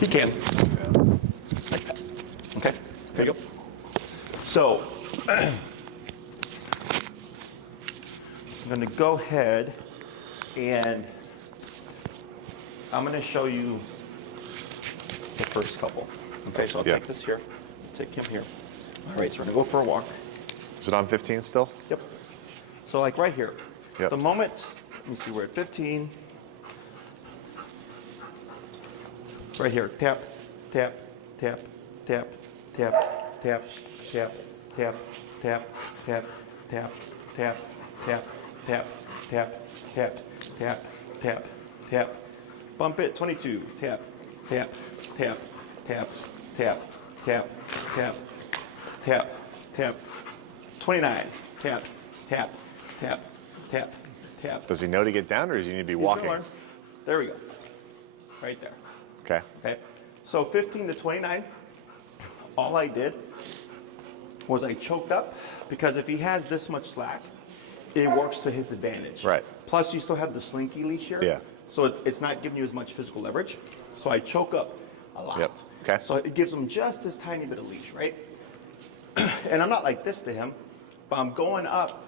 He can. Like that. Okay? There you go. So, I'm going to go ahead and I'm going to show you the first couple. Okay, so I'll take this here, take him here. All right, so we're going to go for a walk. Is it on 15 still? Yep. So like right here, Yep. the moment, let me see, we're at 15. Right here, tap, tap, tap, tap, tap, tap, tap, tap, tap, tap, tap, tap, tap, tap, tap, tap, tap, tap, tap. Bump it, 22, tap, tap, tap, tap, tap, tap, tap, tap, tap. 29, tap, tap, tap, tap, tap. Does he know to get down, or does he need to be walking? There we go. Right there. Okay. Okay. So 15 to 29, all I did was I choked up, because if he has this much slack, it works to his advantage. Right. Plus, you still have the slinky leash here. Yeah. So it's not giving you as much physical leverage. So I choke up a lot. Yep. Okay. So it gives him just this tiny bit of leash, right? And I'm not like this to him, but I'm going up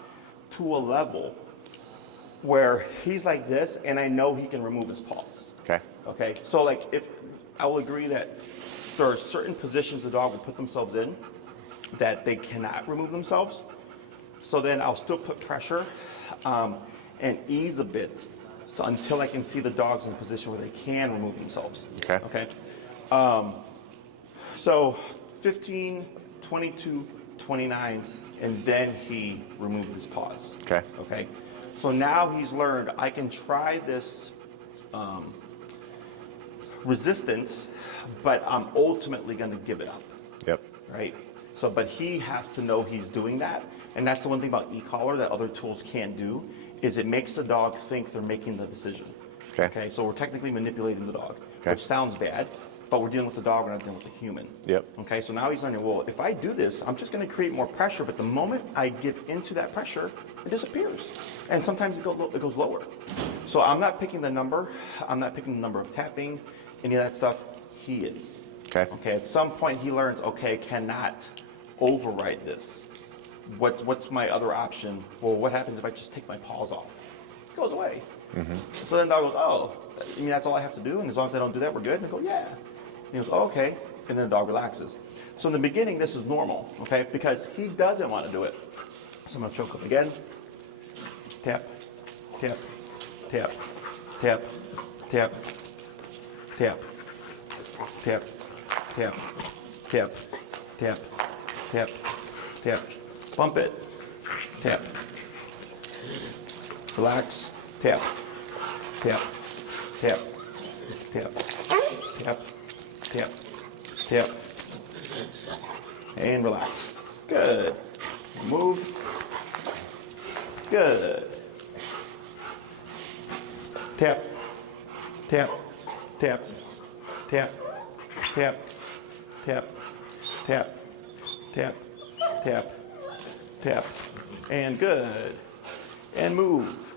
to a level where he's like this, and I know he can remove his paws. Okay. Okay, so like if I will agree that there are certain positions the dog will put themselves in that they cannot remove themselves. So then I'll still put pressure and ease a bit until I can see the dogs in a position where they can remove themselves. Okay. Okay. So 15, 22, 29, and then he removed his paws. Okay. Okay. So now he's learned I can try this resistance, but I'm ultimately going to give it up. Yep. Right? So, but he has to know he's doing that. And that's the one thing about e-collar that other tools can't do, is it makes the dog think they're making the decision. Okay. Okay, so we're technically manipulating the dog, Okay. which sounds bad, but we're dealing with the dog, we're not dealing with the human. Yep. Okay, so now he's learning, well, if I do this, I'm just going to create more pressure, but the moment I give into that pressure, it disappears. And sometimes it goes lower. So I'm not picking the number, I'm not picking the number of tapping, any of that stuff. He is. Okay. Okay, at some point he learns, okay, cannot override this. What's my other option? Well, what happens if I just take my paws off? It goes away. Mm-hmm. So then the dog goes, oh, you mean that's all I have to do? And as long as I don't do that, we're good? And I go, yeah. And he goes, oh, okay. And then the dog relaxes. So in the beginning, this is normal, okay? Because he doesn't want to do it. So I'm going to choke up again. Tap, tap, tap, tap, tap, tap, tap, tap, tap, tap, tap, tap. Bump it. Tap. Relax. Tap. Tap. Tap. Tap. Tap. Tap. Tap. And relax. Good. Move. Good. Tap. Tap. Tap. Tap. Tap. Tap. Tap. Tap. Tap. Tap. And good. And move.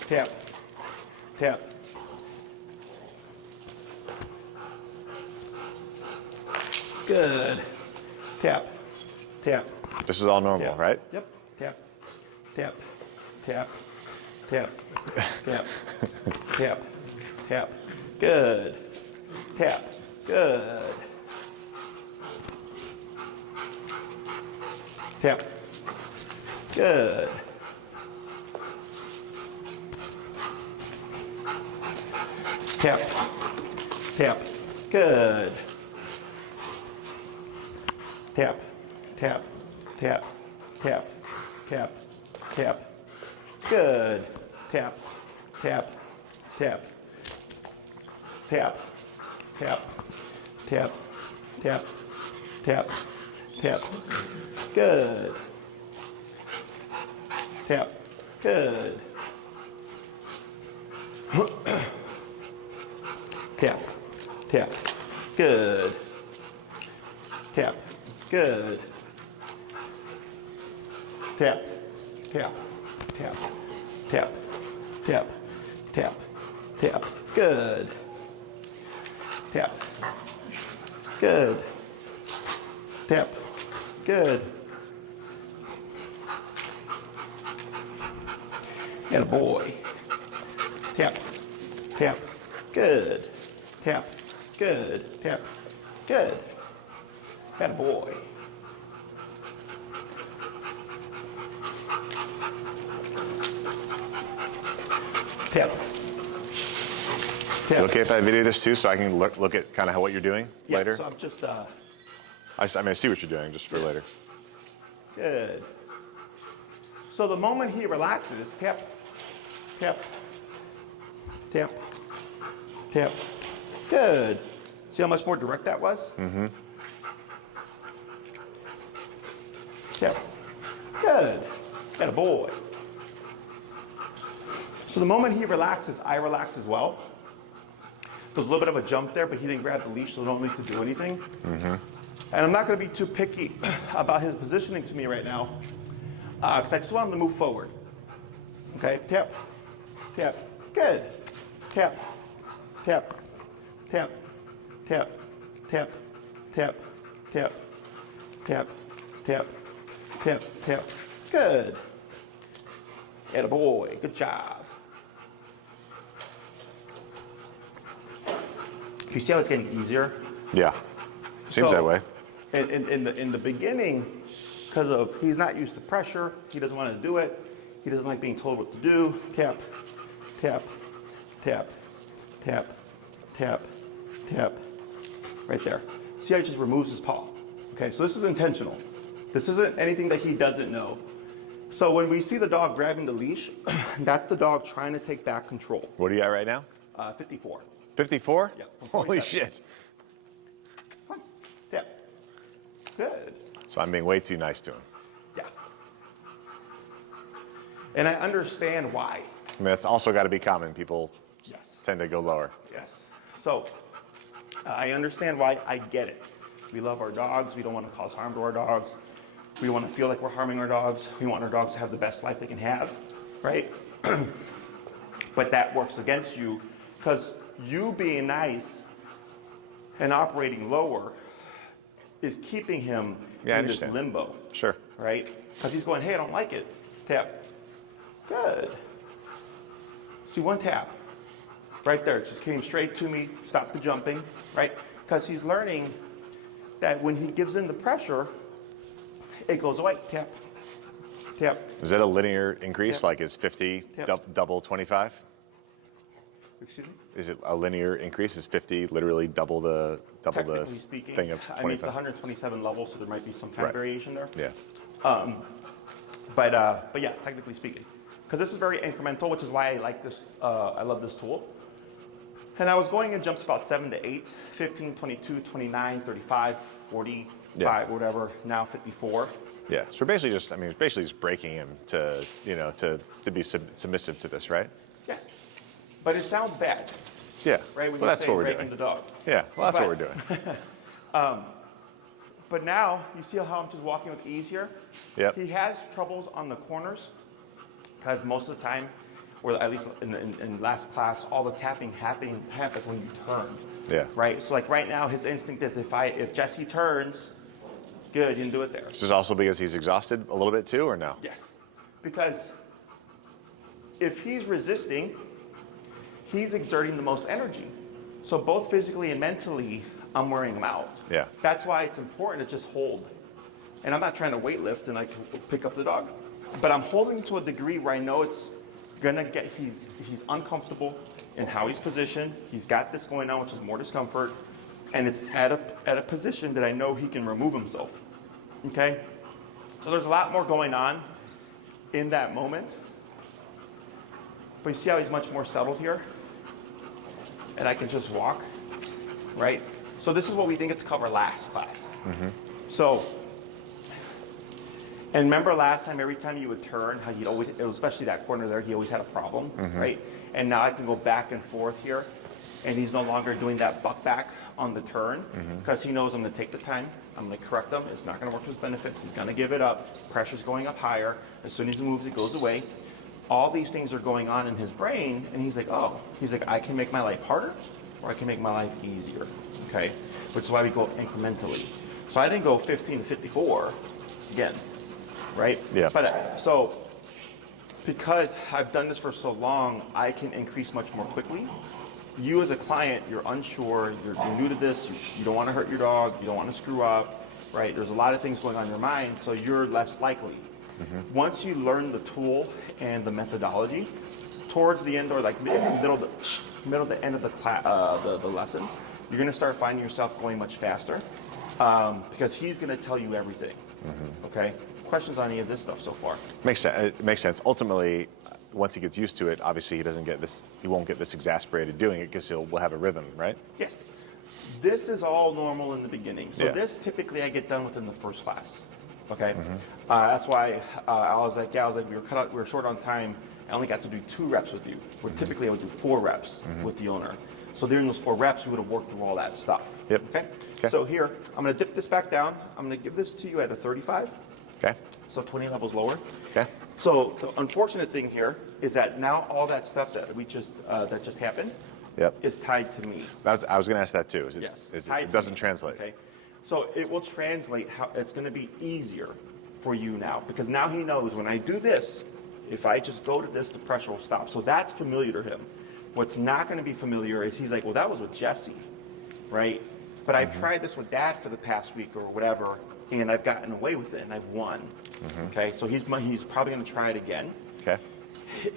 Tap. Tap. Good. Tap. Tap. This is all normal, Tap. right? Yep. Tap. Tap. Tap. Tap. Tap. Tap. Tap. Good. Tap. Good. Tap. Good. Tap. Tap. Good. Tap. Tap. Tap. Tap. Tap. Tap. Good. Tap. Tap. Tap. Tap. Tap. Tap. Tap. Tap. Tap. Good. Tap. Good. Tap. Tap. Good. Tap. Good. Tap. Tap. Tap. Tap. Tap. Tap. Tap. Good. tap. Good. Tap. Good. And a boy. Tap. Tap. Good. Tap. Good. Tap. Good. And a boy. Tap. Is it okay if I video this too, so I can look at kind of what you're doing later? So I'm just, I see what you're doing, just for later. good. So the moment he relaxes, tap, tap, tap, tap. Good. See how much more direct that was? Mm-hmm. Tap. Good. And a boy. So the moment he relaxes, I relax as well. There's a little bit of a jump there, but he didn't grab the leash, so I don't need to do anything. Mm-hmm. And I'm not going to be too picky about his positioning to me right now, because I just want him to move forward. Okay, tap, tap, good. Tap, tap, tap, tap, tap, tap, tap, tap, tap, tap, tap, good. Attaboy, good job. You see how it's getting easier? Yeah, seems that way. In the beginning, because of he's not used to pressure, he doesn't want to do it. He doesn't like being told what to do. Tap, tap, tap, tap, tap, tap. Right there. See how he just removes his paw. Okay, so this is intentional. This isn't anything that he doesn't know. So when we see the dog grabbing the leash, that's the dog trying to take back control. What are you at right now? 54. 54? Yeah. Holy shit. Come on. Tap. Good. So I'm being way too nice to him. Yeah. And I understand why. I mean, that's also got to be common. People Yes. tend to go lower. Yes. So I understand why. I get it. We love our dogs. We don't want to cause harm to our dogs. We want to feel like we're harming our dogs. We want our dogs to have the best life they can have, right? But that works against you because you being nice and operating lower is keeping him in this limbo. Sure. Right? Because he's going, hey, I don't like it. Tap. Good. See, one tap. Right there. It just came straight to me. Stop the jumping. Right? Because he's learning that when he gives in the pressure, it goes away. Tap. Tap. Is that a linear increase? Yep. Like is 50 Yep. double 25? Excuse me? Is it a linear increase? Is 50 literally double the Technically speaking, thing of 25? I mean, it's 127 levels, so there might be some kind of variation there. Yeah. But yeah, technically speaking, because this is very incremental, which is why I like this. I love this tool. And I was going in jumps about 7 to 8, 15, 22, 29, 35, 45, whatever. Now 54. Yeah. So basically just, it's basically just breaking him to, to be submissive to this, right? Yes. But it sounds bad. Yeah. Right? When Well, you that's say what we're breaking doing. the dog. Yeah. Well, that's what we're doing. But now, you see how I'm just walking with ease here? Yep. He has troubles on the corners, because most of the time, or at least in last class, all the tapping happens when you turn. Yeah. Right? So like right now, his instinct is if Jesse turns, good, you didn't do it there. Is this also because he's exhausted a little bit too, or no? Yes. Because if he's resisting, he's exerting the most energy. So both physically and mentally, I'm wearing him out. Yeah. That's why it's important to just hold. And I'm not trying to weight lift and pick up the dog, but I'm holding to a degree where I know it's gonna get, he's uncomfortable in how he's positioned. He's got this going on, which is more discomfort. And it's at a position that I know he can remove himself. Okay? So there's a lot more going on in that moment. But you see how he's much more settled here? And I can just walk, right? So this is what we didn't get to cover last class. Mm-hmm. So, and remember last time, every time you would turn, how you'd always, especially that corner there, he always had a problem, right? And now I can go back and forth here, and he's no longer doing that buck back on the turn, because he knows I'm gonna take the time, I'm gonna correct him, it's not gonna work to his benefit, he's gonna give it up, pressure's going up higher, as soon as he moves, it goes away. All these things are going on in his brain, and he's like, I can make my life harder, or I can make my life easier, okay? Which is why we go incrementally. So I didn't go 15 to 54 again, right? Yeah. But so because I've done this for so long, I can increase much more quickly. You as a client, you're unsure, you're new to this, you don't want to hurt your dog, you don't want to screw up, right? There's a lot of things going on in your mind, so you're less likely. Once you learn the tool and the methodology, towards the end or like middle to end of the lessons, you're going to start finding yourself going much faster because he's going to tell you everything. Okay? Questions on any of this stuff so far? Makes sense. It makes sense. Ultimately, once he gets used to it, obviously he won't get this exasperated doing it because we'll have a rhythm, right? Yes. This is all normal in the beginning. So Yeah. this typically I get done within the first class. Okay? That's why I was like, we were short on time. I only got to do 2 reps with you, where typically I would do 4 reps with the owner. So during those 4 reps, we would have worked through all that stuff. Yep. Okay? Okay. So here, I'm going to dip this back down. I'm going to give this to you at a 35. Okay. So 20 levels lower. Okay. So the unfortunate thing here is that now all that stuff that we just that just happened Yep. is tied to me. I was going to ask that too. Yes. It doesn't translate. Okay. So it will translate how it's going to be easier for you now because now he knows when I do this, if I just go to this, the pressure will stop. So that's familiar to him. What's not going to be familiar is he's like, well, that was with Jesse, right? But I've tried this with Dad for the past week or whatever, and I've gotten away with it and I've won. Okay, so he's probably going to try it again. Okay.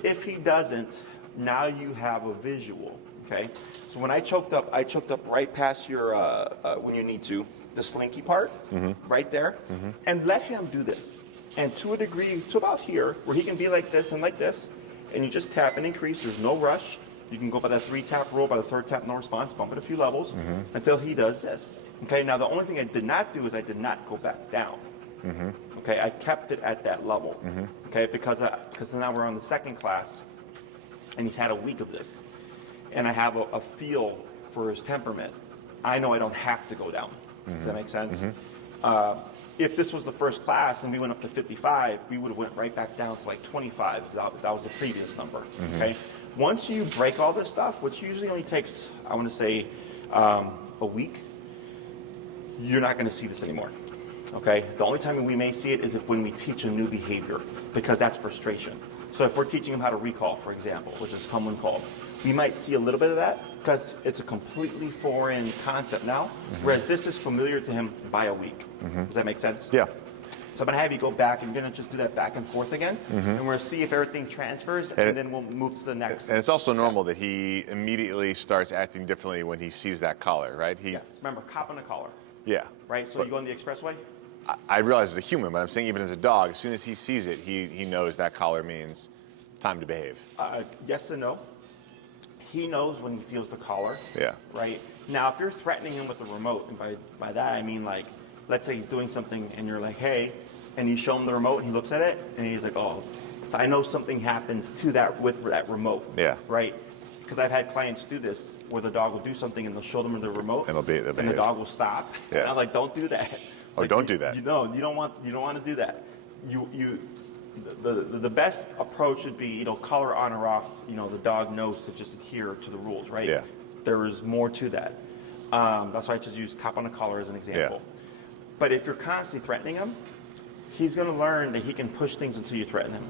If he doesn't, now you have a visual. Okay, so when I choked up right past your when you need to the slinky part, right there, and let him do this. And to a degree, to about here, where he can be like this, and you just tap and increase. There's no rush. You can go by that 3-tap rule. By the 3rd tap, no response. Bump it a few levels until he does this. Okay. Now the only thing I did not do is I did not go back down. Okay. I kept it at that level. Okay. Because now we're on the 2nd class, and he's had a week of this, and I have a feel for his temperament. I know I don't have to go down. Does that make sense? If this was the 1st class and we went up to 55, we would have went right back down to like 25. That was the previous number. Okay. Once you break all this stuff, which usually only takes, I want to say, a week, you're not going to see this anymore. Okay. The only time we may see it is when we teach a new behavior, because that's frustration. So if we're teaching him how to recall, for example, which is common called, we might see a little bit of that because it's a completely foreign concept now, whereas this is familiar to him by a week. Does that make sense? Yeah. So I'm going to have you go back, and you're going to just do that back and forth again, and we're going to see if everything transfers, and then we'll move to the next. And it's also normal that he immediately starts acting differently when he sees that collar, right? Yes. Remember, cop on a collar, Yeah. right? So you go on the expressway? I realize as a human, but I'm saying even as a dog, as soon as he sees it, he knows that collar means time to behave. Yes and no. He knows when he feels the collar. Yeah. Right? Now, if you're threatening him with the remote, and by that I mean, like, let's say he's doing something and you're like, hey, and you show him the remote and he looks at it and he's like, oh, I know something happens to that with that remote. Yeah. Right? Because I've had clients do this where the dog will do something and they'll show them the remote And they'll and the dog will stop. Yeah. And I'm like, don't do that. Oh, Like, don't do that. You don't want to do that. The best approach would be, collar on or off, the dog knows to just adhere to the rules, right? Yeah. There is more to that. That's why I just use cop on a collar as an example. Yeah. But if you're constantly threatening him, he's going to learn that he can push things until you threaten him.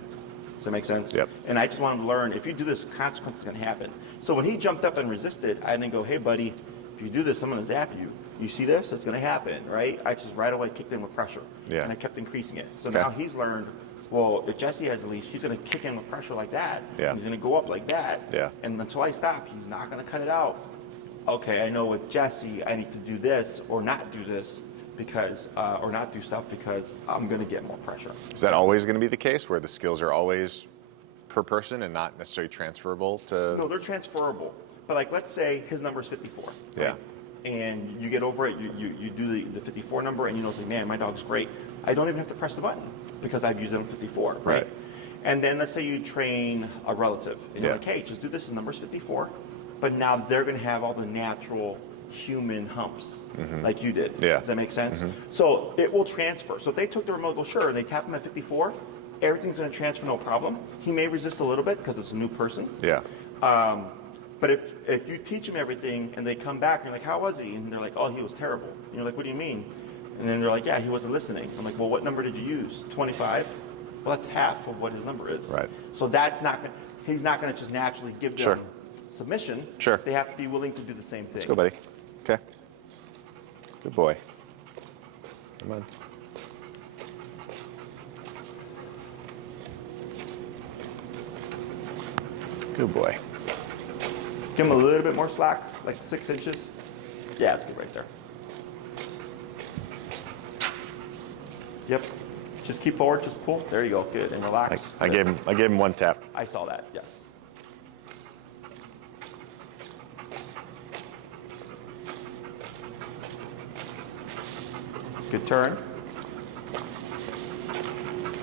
Does that make sense? Yep. And I just want him to learn, if you do this, consequences are going to happen. So when he jumped up and resisted, I didn't go, hey, buddy, if you do this, I'm going to zap you. You see this? It's going to happen, right? I just right away kicked in with pressure. Yeah. And I kept increasing it. So Okay. now he's learned, well, if Jesse has a leash, he's going to kick in with pressure like that. Yeah. He's going to go up like that. Yeah. And until I stop, he's not going to cut it out. Okay, I know with Jesse, I need to do this or not do this because, or not do stuff because I'm going to get more pressure. Is that always going to be the case, where the skills are always per person and not necessarily transferable to? No, they're transferable. But like, let's say his number is 54. Yeah. Right? And you get over it, you do the 54 number, and say, man, my dog's great. I don't even have to press the button because I've used it on 54, right? Right. And then let's say you train a relative, and you're Yeah. like, hey, just do this, his number's 54. But now they're going to have all the natural human humps like you did. Yeah. Does that make sense? So it will transfer. So if they took the remote, well, sure, they tap him at 54, everything's going to transfer no problem. He may resist a little bit because it's a new person. Yeah. But if you teach them everything and they come back and you're like, how was he? And they're like, oh, he was terrible. And you're like, what do you mean? And then they're like, yeah, he wasn't listening. I'm like, well, what number did you use? 25? Well, that's half of what his number is. Right. So he's not going to just naturally give them submission. Sure. They have to be willing to do the same thing. Let's go, buddy. Okay. Good boy. Come on. Good boy. Give him a little bit more slack, like 6 inches. Yeah, that's good right there. Yep. Just keep forward, just pull. There you go. Good. And relax. I gave him one tap. I saw that, yes. Good turn.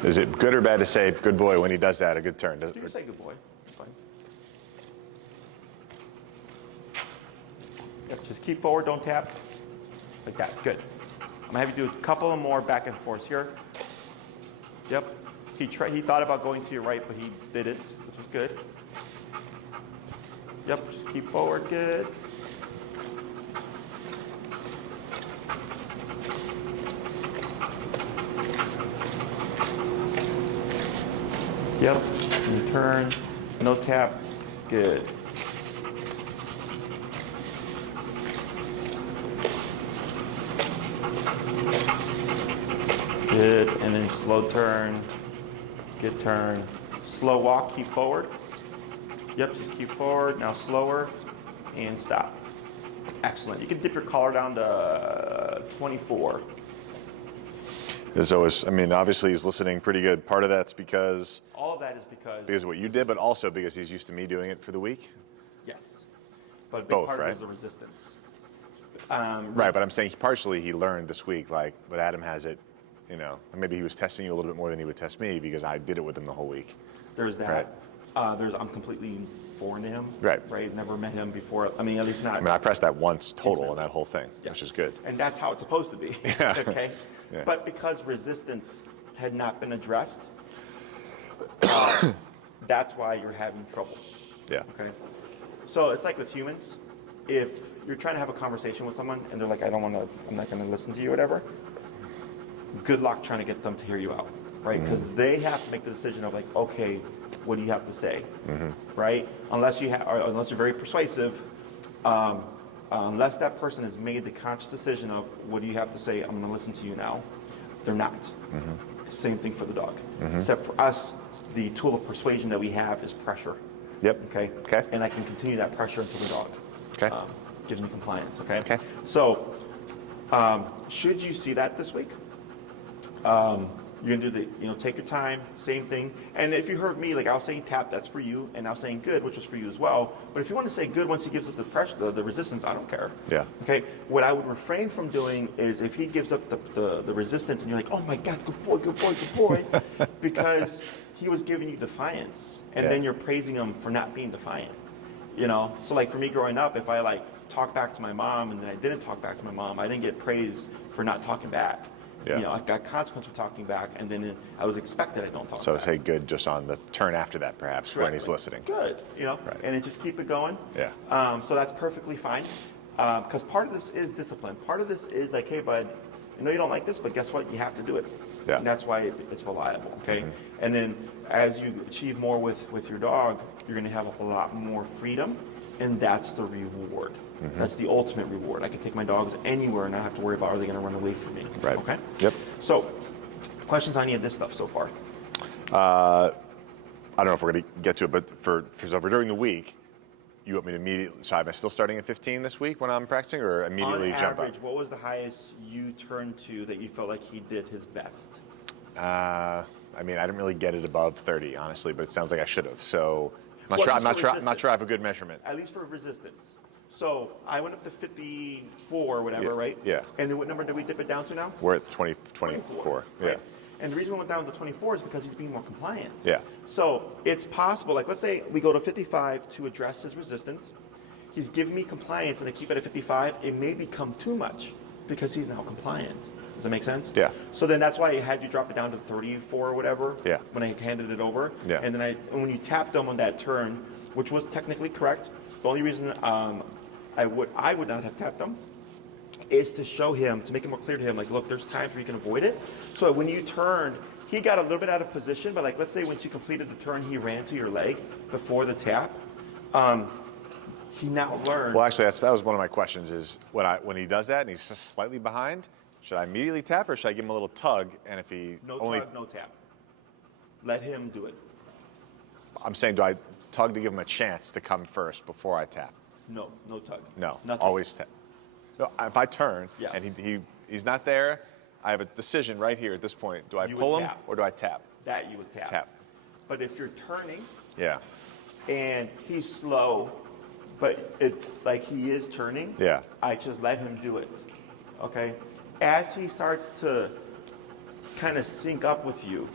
Is it good or bad to say good boy when he does that? A good turn? You can say good boy. It's fine. Yep, just keep forward, don't tap. Like that. Good. I'm gonna have you do a couple of more back and forth here. Yep. He thought about going to your right, but he didn't, which was good. Yep, just keep forward, good. Yep, and turn, no tap, good. Good, and then slow turn, good turn. Slow walk, keep forward. Yep, just keep forward, now slower, and stop. Excellent, you can dip your collar down to 24. So obviously he's listening pretty good. Part of that's because... All of that is because... Because of what you did, but also because he's used to me doing it for the week? Yes. But a big Both, part right? of it is the resistance. Right, but I'm saying partially he learned this week, like, but Adam has it, maybe he was testing you a little bit more than he would test me because I did it with him the whole week. There's that. Right. I'm completely foreign to him. Right. Right, never met him before. At least not... I pressed that once total in that whole thing, Yes. which is good. And that's how it's supposed to be. Yeah. Okay? Yeah. But because resistance had not been addressed, that's why you're having trouble. Yeah. Okay? So it's like with humans. If you're trying to have a conversation with someone and they're like, I'm not going to listen to you or whatever, good luck trying to get them to hear you out. Right? Because they have to make the decision of like, okay, what do you have to say? Right? Unless you're very persuasive, unless that person has made the conscious decision of what do you have to say, I'm going to listen to you now, they're not. Same thing for the dog. Except for us, the tool of persuasion that we have is pressure. Yep. Okay? Okay. And I can continue that pressure until the dog Okay. gives me compliance. Okay? Okay. So, should you see that this week, you're gonna do take your time, same thing. And if you heard me, like I was saying tap, that's for you, and I was saying good, which was for you as well. But if you want to say good once he gives up the pressure, the resistance, I don't care. Yeah. Okay. What I would refrain from doing is if he gives up the resistance, and you're like, oh my God, good boy, good boy, good boy, because he was giving you defiance, and then you're praising him for not being defiant. So like for me growing up, if I like talked back to my mom and then I didn't talk back to my mom, I didn't get praise for not talking back. Yeah. I got consequence for talking back, and then I was expected I don't talk So back. say good just on the turn after that, perhaps, when he's Right. listening. Good, Right. and then just keep it going. Yeah. So that's perfectly fine, because part of this is discipline. Part of this is like, hey, bud, I know you don't like this, but guess what? You have to do it. Yeah. And that's why it's reliable, okay? And then as you achieve more with your dog, you're going to have a lot more freedom, and that's the reward. That's the ultimate reward. I can take my dogs anywhere and not have to worry about are they going to run away from me. Right. Okay? Yep. So, questions on any of this stuff so far? I don't know if we're going to get to it, but for during the week, you want me to immediately, so am I still starting at 15 this week when I'm practicing, or immediately On jump average, up? what was the highest you turned to that you felt like he did his best? I didn't really get it above 30, honestly, but it sounds like I should have. So I'm Well, not at least for sure I have a good measurement. At least for resistance. So I went up to 54 or whatever, Yeah, right? yeah. And then what number did we dip it down to now? We're at 24. Yeah. Right. And the reason we went down to 24 is because he's being more compliant. Yeah. So it's possible, like let's say we go to 55 to address his resistance. He's giving me compliance and I keep it at 55. It may become too much because he's now compliant. Does that make sense? Yeah. So then that's why I had you drop it down to 34 or whatever. Yeah. When I handed it over. Yeah. And then when you tapped him on that turn, which was technically correct, The only reason I would not have tapped him is to show him, to make it more clear to him, like, look, there's times where you can avoid it. So when you turned, he got a little bit out of position, but like, let's say once you completed the turn, he ran to your leg before the tap. He now learned. Well, actually, that was one of my questions. Is when he does that and he's just slightly behind, should I immediately tap or should I give him a little tug? And if he No tug, no tap. Let him do it. I'm saying, do I tug to give him a chance to come first before I tap? No tug. No, nothing. always tap. No, if I turn Yeah. and he's not there, I have a decision right here at this point. Do I pull him or do I tap? That you would tap. Tap. But if you're turning Yeah. and he's slow, but like he is turning, Yeah. I just let him do it. Okay? As he starts to kind of sync up with you,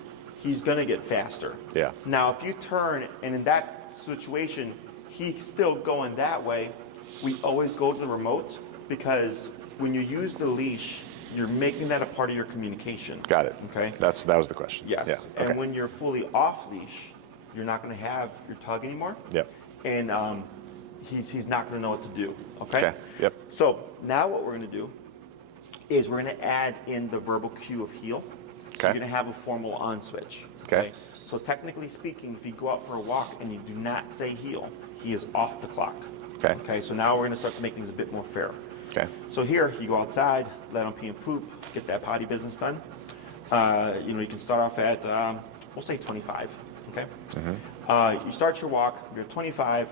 he's going to get faster. Yeah. Now, if you turn and in that situation, he's still going that way, we always go to the remote because when you use the leash, you're making that a part of your communication. Got it. Okay? That was the question. Yes. Yeah. And Okay. when you're fully off leash, you're not going to have your tug anymore. Yep. And he's not going to know what to do. Okay? Okay. Yep. So now what we're going to do is we're going to add in the verbal cue of heel. So Okay. you're going to have a formal on switch. Okay. So technically speaking, if you go out for a walk and you do not say heel, he is off the clock. Okay. Okay. So now we're going to start to make things a bit more fair. Okay. So here, you go outside, let him pee and poop, get that potty business done. You can start off at, we'll say 25, okay? You start your walk, you're at 25,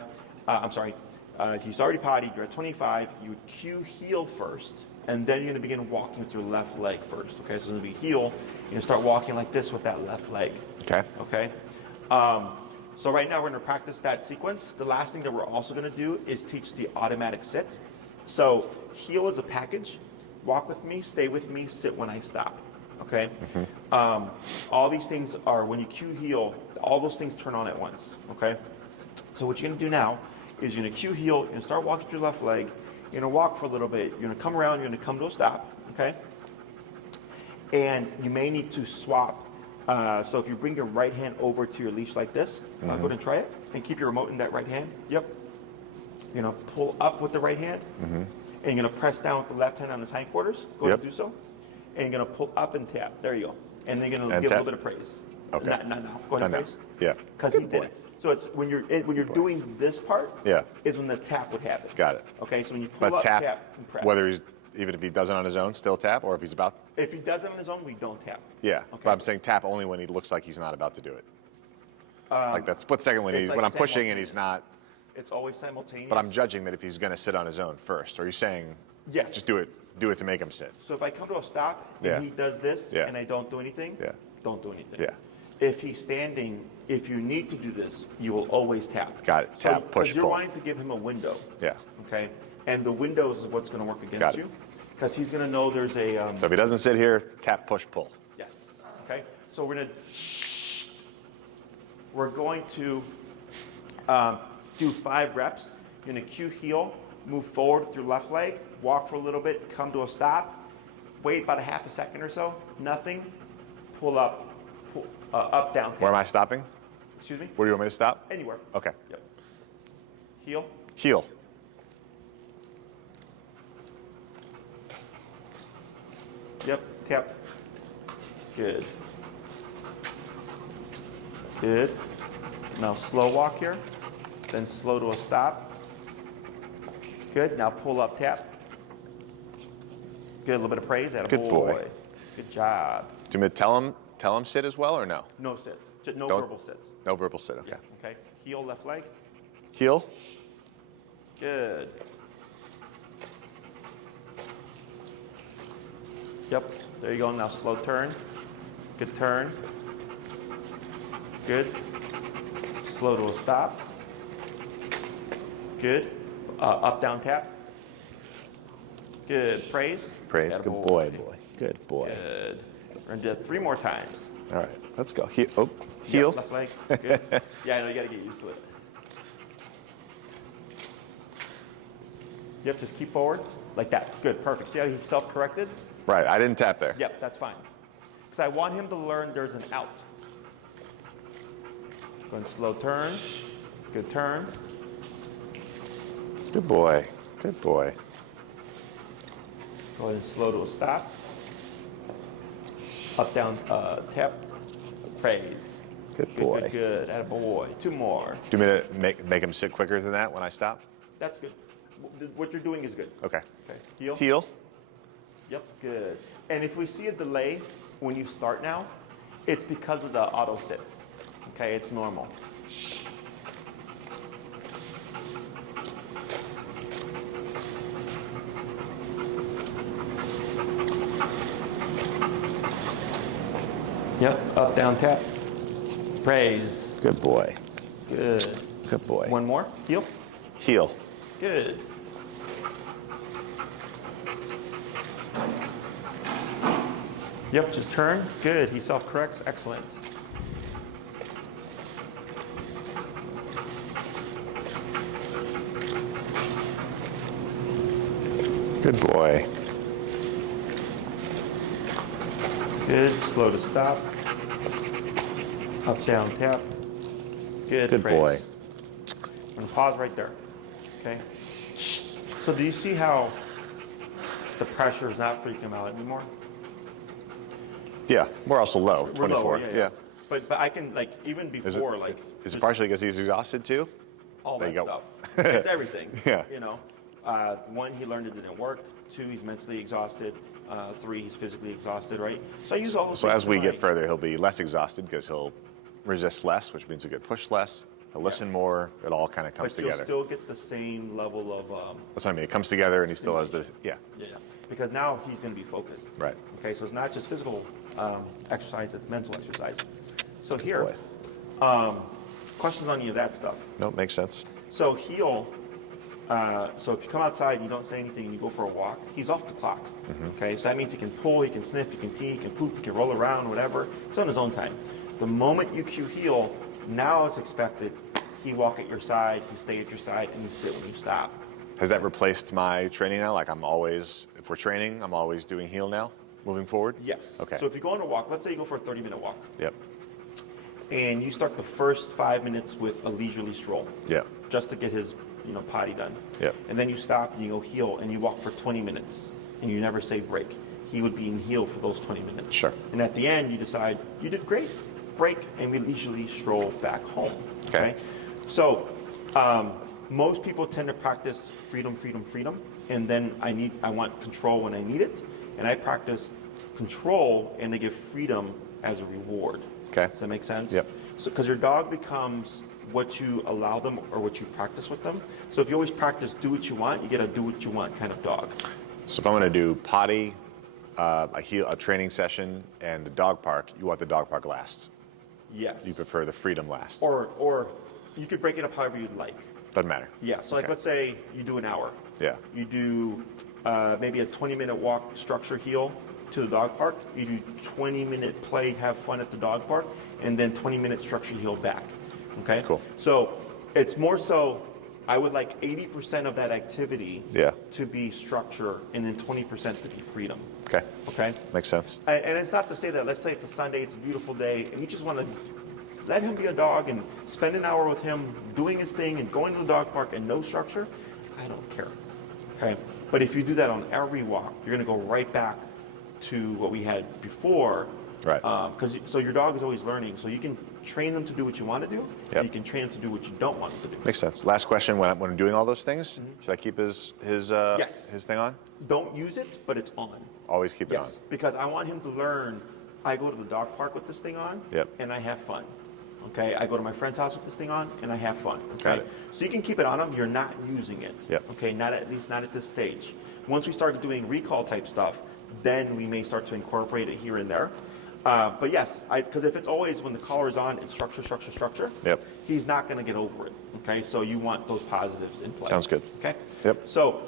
he's already potty, you're at 25, you would cue heel first, and then you're gonna begin walking with your left leg first, okay? So it's gonna be heel, you're gonna start walking like this with that left leg, Okay. okay? So right now we're gonna practice that sequence. The last thing that we're also gonna do is teach the automatic sit. So heel is a package. Walk with me, stay with me, sit when I stop. Okay? All these things are, when you cue heel, all those things turn on at once. Okay? So what you're going to do now is you're going to cue heel, you're going to start walking with your left leg, you're going to walk for a little bit, you're going to come around, you're going to come to a stop. Okay? And you may need to swap. So if you bring your right hand over to your leash like this, go ahead and try it, and keep your remote in that right hand. Yep. You're going to pull up with the right hand, and you're going to press down with the left hand on his hindquarters. Go ahead and do so. And you're going to pull up and tap. There you go. And then you're going to give a little bit of praise. Okay. Not now. Go ahead and praise. Yeah. Because he did it. So it's when you're doing this part, Yeah. is when the tap would happen. Got it. Okay, so when you pull But up, tap, and press. even if he does it on his own, still tap, or if he's about. If he does it on his own, we don't tap. Yeah. Okay. But I'm saying tap only when he looks like he's not about to do it. Like that split second when it's like I'm pushing and he's simultaneous. not. It's always simultaneous. But I'm judging that if he's going to sit on his own first. Are you saying? Yes. Just do it to make him sit. So if I come to a stop and Yeah. he does this Yeah. and I don't do anything, Yeah. don't do anything. Yeah. If he's standing, if you need to do this, you will always tap. Got it. So, Tap, push, 'cause you're pull. wanting to give him a window. Yeah. Okay. And the window is what's going to work against Got it. you, because he's going to know there's a. So if he doesn't sit here, tap, push, pull. Yes. Okay. So we're going to do 5 reps. You're going to cue heel, move forward with your left leg, walk for a little bit, come to a stop, wait about a half a second or so, nothing, pull up, up, down. Where am I stopping? Excuse me? Where do you want me to stop? Anywhere. Okay. Yep. Heel. Heel. Yep. Tap. Good. Good. Now slow walk here, then slow to a stop. Good. Now pull up, tap. Good. A little bit of praise. Atta Good boy. Good job. Do you want me to tell him sit as well or no? No sit. No Don't- verbal sit. No verbal sit. Okay. Yeah. Okay. Heel, left leg. Heel. Good. Yep. There you go. Now slow turn. Good turn. Good. Slow to a stop. Good. Up, down, tap. Good. Praise. Praise. Atta Good boy. Good boy. Good. We're going to do it 3 more times. All right. Let's go. Heel. Yep, left leg. Good. Yeah, I know you got to get used to it. Yep, just keep forward like that. Good, perfect. See how he self-corrected? Right. I didn't tap there. Yep, that's fine. Because I want him to learn there's an out. Go and slow turn. Good turn. Good boy. Good boy. Go ahead and slow to a stop. Up, down, tap, praise. Good boy. Good, good. Attaboy. 2 more. Do you want me to make him sit quicker than that when I stop? That's good. What you're doing is good. Okay. Okay. Heel. Heel. Yep, good. And if we see a delay when you start now, it's because of the auto sits. Okay, it's normal. Yep, up, down, tap. Praise. Good boy. Good. Good boy. 1 more. Heel. Heel. Good. Yep, just turn. Good. He self-corrects. Excellent. Good boy. Good. Slow to stop. Up, down, tap. Good. Good praise. boy. I'm gonna pause right there. Okay. So do you see how the pressure is not freaking him out anymore? Yeah, we're also low. We're 24. lower, yeah. But I can even before Is it just partially because he's exhausted too? all There that you go. stuff. It's everything. Yeah. You know, 1, he learned it didn't work. 2, he's mentally exhausted. 3, he's physically exhausted. Right. So I use all those. So things as we to get further, he'll be less exhausted because he'll resist less, which means he'll get pushed less. He'll listen Yes. more. It all kind of comes but you'll together. still get the same level of That's what I mean. It comes together, and he still has the yeah. Because now he's going to be focused. Right. Okay, so it's not just physical exercise, it's mental exercise. So here, boy. questions on any of that stuff. No, it makes sense. So heel, so if you come outside and you don't say anything and you go for a walk, he's off the clock. Okay, so that means he can pull, he can sniff, he can pee, he can poop, he can roll around, whatever. It's on his own time. The moment you cue heel, now it's expected he walk at your side, he stay at your side, and he sit when you stop. Has that replaced my training now? Like I'm always, if we're training, I'm always doing heel now, moving forward? Yes. Okay. So if you go on a walk, let's say you go for a 30-minute walk, Yep. and you start the first 5 minutes with a leisurely stroll, Yep. just to get his potty done. Yep. And then you stop and you go heel and you walk for 20 minutes and you never say break. He would be in heel for those 20 minutes. Sure. And at the end you decide you did great, break, and we leisurely stroll back home. Okay. So most people tend to practice freedom, freedom, freedom, and then I want control when I need it, and I practice control and I give freedom as a reward. Okay. Does that make sense? Yep. So because your dog becomes what you allow them or what you practice with them. So if you always practice do what you want, you get a do what you want kind of dog. So if I'm going to do potty, a training session, and the dog park, you want the dog park last. Yes. You prefer the freedom last. Or you could break it up however you'd like. Doesn't matter. Yeah. So like Okay. let's say you do an hour. Yeah. You do maybe a 20-minute walk, structure heel to the dog park. You do 20-minute play, have fun at the dog park, and then 20-minute structure heel back. Okay. Cool. So it's more so. I would like 80% of that activity Yeah. to be structure, and then 20% to be freedom. Okay. Okay. Makes sense. And it's not to say that, let's say it's a Sunday, it's a beautiful day, and you just want to let him be a dog and spend an hour with him doing his thing and going to the dog park and no structure. I don't care. Okay. But if you do that on every walk, you're going to go right back to what we had before. Right. So your dog is always learning. So you can train them to do what you want to do. Yep. And you can train them to do what you don't want them to do. Makes sense. Last question: when I'm doing all those things, should I keep his Yes. his thing on? Don't use it, but it's on. Always keep it Yes, because I want him to learn. I go to the dog park with this thing on, Yep. and I have fun. Okay, I go to my friend's house with this thing on, and I have fun. Okay, Got it. so you can keep it on him. You're not using it. Yep. Okay, at least not at this stage. Once we start doing recall type stuff, then we may start to incorporate it here and there. But yes, because if it's always when the collar is on, it's structure, structure, structure. Yep. He's not going to get over it. Okay, so you want those positives in play. Sounds good. Okay. Yep. So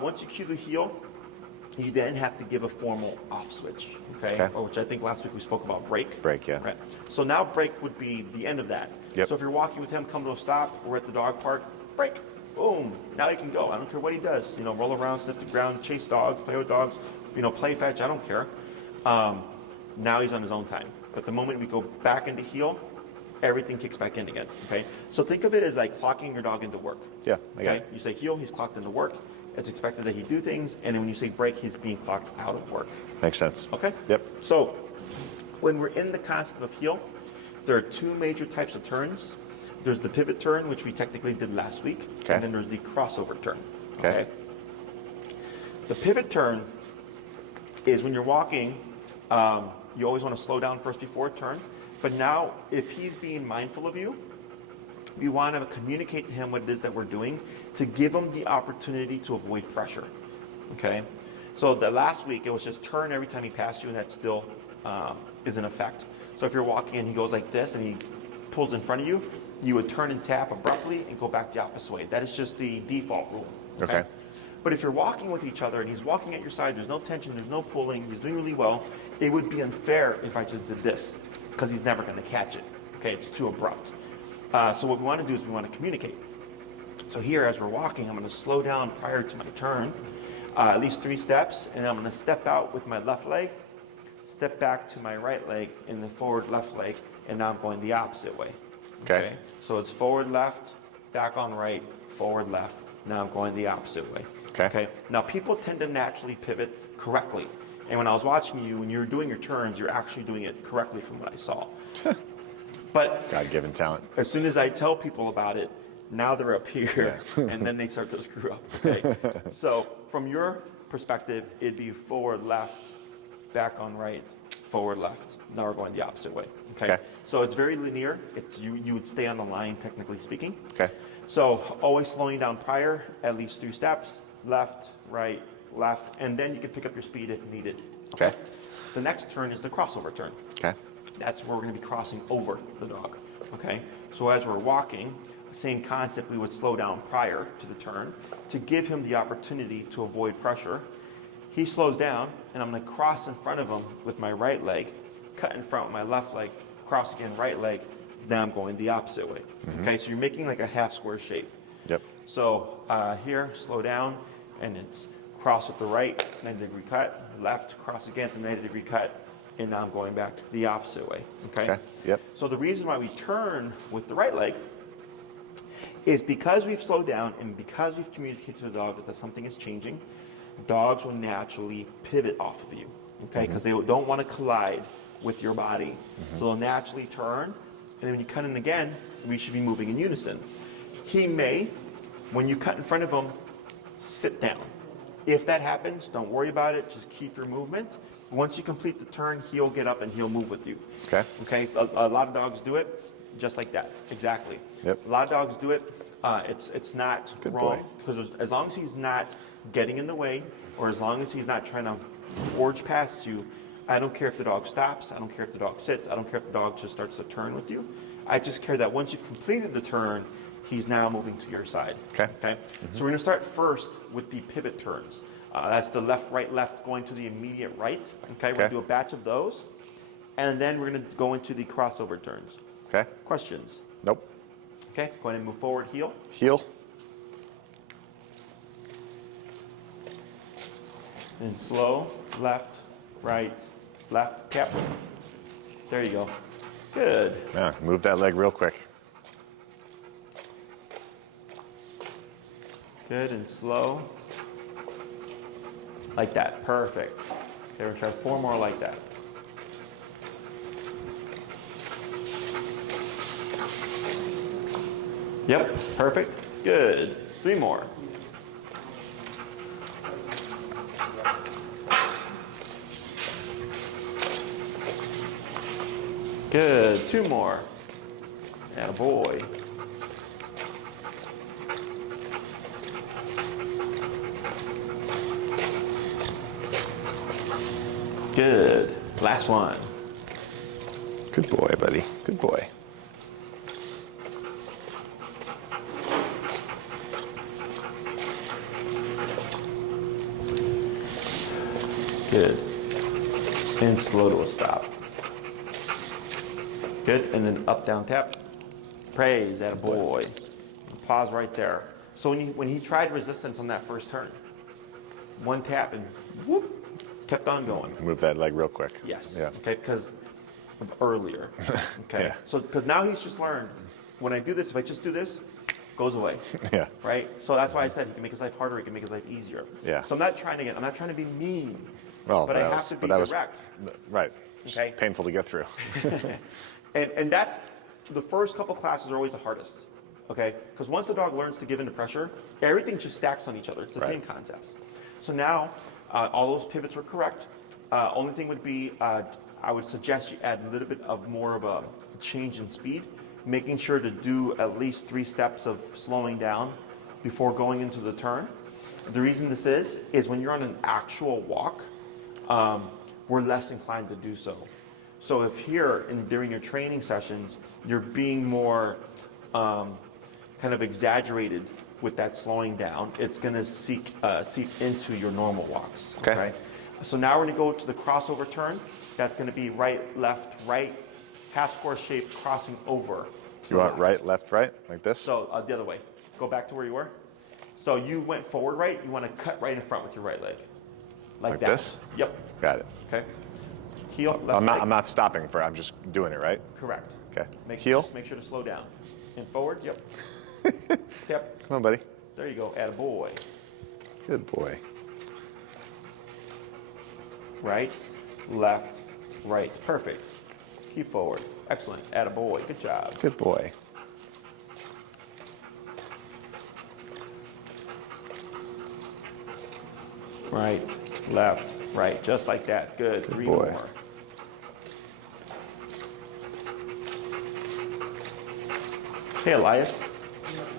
once you cue the heel, you then have to give a formal off switch, okay? Okay. Or which I think last week we spoke about break. Break, yeah. Right. So now break would be the end of that. Yep. So if you're walking with him, come to a stop, we're at the dog park, break, boom, now he can go. I don't care what he does, roll around, sniff the ground, chase dogs, play with dogs, play fetch, I don't care. Now he's on his own time. But the moment we go back into heel, everything kicks back in again, okay? So think of it as like clocking your dog into work. Yeah, I got Okay? it. You say heel, he's clocked into work. It's expected that he do things, and then when you say break, he's being clocked out of work. Makes sense. Okay? Yep. So when we're in the concept of heel, there are two major types of turns. There's the pivot turn, which we technically did last week, Okay. and then there's the crossover turn. Okay. The pivot turn is when you're walking, you always want to slow down first before a turn. But now, if he's being mindful of you, we want to communicate to him what it is that we're doing to give him the opportunity to avoid pressure. Okay? So the last week, it was just turn every time he passed you, and that still is in effect. So if you're walking and he goes like this and he pulls in front of you, you would turn and tap abruptly and go back the opposite way. That is just the default rule. Okay. But if you're walking with each other and he's walking at your side, there's no tension, there's no pulling, he's doing really well, it would be unfair if I just did this, because he's never going to catch it. Okay, it's too abrupt. So what we want to do is we want to communicate. So here, as we're walking, I'm going to slow down prior to my turn, at least 3 steps, and I'm going to step out with my left leg, step back to my right leg in the forward left leg, and now I'm going the opposite way. Okay. So it's forward left, back on right, forward left. Now I'm going the opposite way. Okay. Now people tend to naturally pivot correctly. And when I was watching you, when you're doing your turns, you're actually doing it correctly from what I saw. But God-given talent. as soon as I tell people about it, now they're up here, Yeah. and then they start to screw up. Okay. So from your perspective, it'd be forward left, back on right, forward left. Now we're going the opposite way. Okay. Okay. So it's very linear. It's you would stay on the line, technically speaking. Okay. So always slowing down prior, at least 3 steps, left, right, left, and then you can pick up your speed if needed. Okay. The next turn is the crossover turn. Okay. That's where we're going to be crossing over the dog. Okay. So as we're walking, same concept, we would slow down prior to the turn to give him the opportunity to avoid pressure. He slows down, and I'm going to cross in front of him with my right leg, cut in front with my left leg, cross again right leg. Now I'm going the opposite way. Okay, so you're making like a half square shape. Yep. So here, slow down, and it's cross with the right, 90-degree cut, left, cross again, the 90-degree cut, and now I'm going back the opposite way. Okay? Okay. Yep. So the reason why we turn with the right leg is because we've slowed down and because we've communicated to the dog that something is changing. Dogs will naturally pivot off of you, okay? Because they don't want to collide with your body. So they'll naturally turn, and then when you cut in again, we should be moving in unison. He may, when you cut in front of him, sit down. If that happens, don't worry about it. Just keep your movement. Once you complete the turn, he'll get up and he'll move with you. Okay. Okay? A lot of dogs do it just like that. Exactly. Yep. A lot of dogs do it. It's not Good wrong boy. because as long as he's not getting in the way, or as long as he's not trying to forge past you, I don't care if the dog stops. I don't care if the dog sits. I don't care if the dog just starts to turn with you. I just care that once you've completed the turn, he's now moving to your side. Okay. Okay. So we're going to start first with the pivot turns. That's the left, right, left, going to the immediate right. Okay. We're going to do a batch of those, and then we're going to go into the crossover turns. Okay. Questions? Nope. Okay. Go ahead and move forward. Heel. Heel. And slow, left, right, left, tap. There you go. Good. Yeah, move that leg real quick. Good and slow. Like that. Perfect. Okay, we're gonna try 4 more like that. Yep, perfect. Good. 3 more. Good. 2 more. Yeah, boy. Good. Last one. Good boy, buddy. Good boy. Good. And slow to a stop. Good. And then up, down, tap. Praise that boy. Pause right there. So when he tried resistance on that first turn, 1 tap and whoop, kept on going. Move that leg real quick. Yes. Yeah. Okay, because earlier. Okay. Yeah. So because now he's just learned when I do this, if I just do this, goes away. Yeah. Right. So that's why I said he can make his life harder. He can make his life easier. Yeah. So I'm not trying to be mean. Well, but I have to be direct. Right. Just Okay. painful to get through. And that's the first couple classes are always the hardest. Okay. Because once the dog learns to give into pressure, everything just stacks on each other. It's the same concepts. So now all those pivots were correct. Only thing would be I would suggest you add a little bit of more of a change in speed, making sure to do at least 3 steps of slowing down before going into the turn. The reason this is when you're on an actual walk, we're less inclined to do so. So if here during your training sessions, you're being more kind of exaggerated with that slowing down, it's going to seep into your normal walks. Okay. So now we're going to go to the crossover turn. That's going to be right, left, right, half square shape crossing over. You want right, left, right, like this? So the other way. Go back to where you were. So you went forward right. You want to cut right in front with your right leg. Like that. This? Yep. Got it. Okay. Heel, left, right. I'm not stopping I'm just doing it, right? Correct. Okay. Heel. Just make sure to slow down. And forward. Yep. Yep. Come on, buddy. There you go. Attaboy. Good boy. Right, left, right. Perfect. Keep forward. Excellent. Attaboy. Good job. Good boy. Right, left, right. Just like that. Good. Good 3 boy. more. Hey, Elias.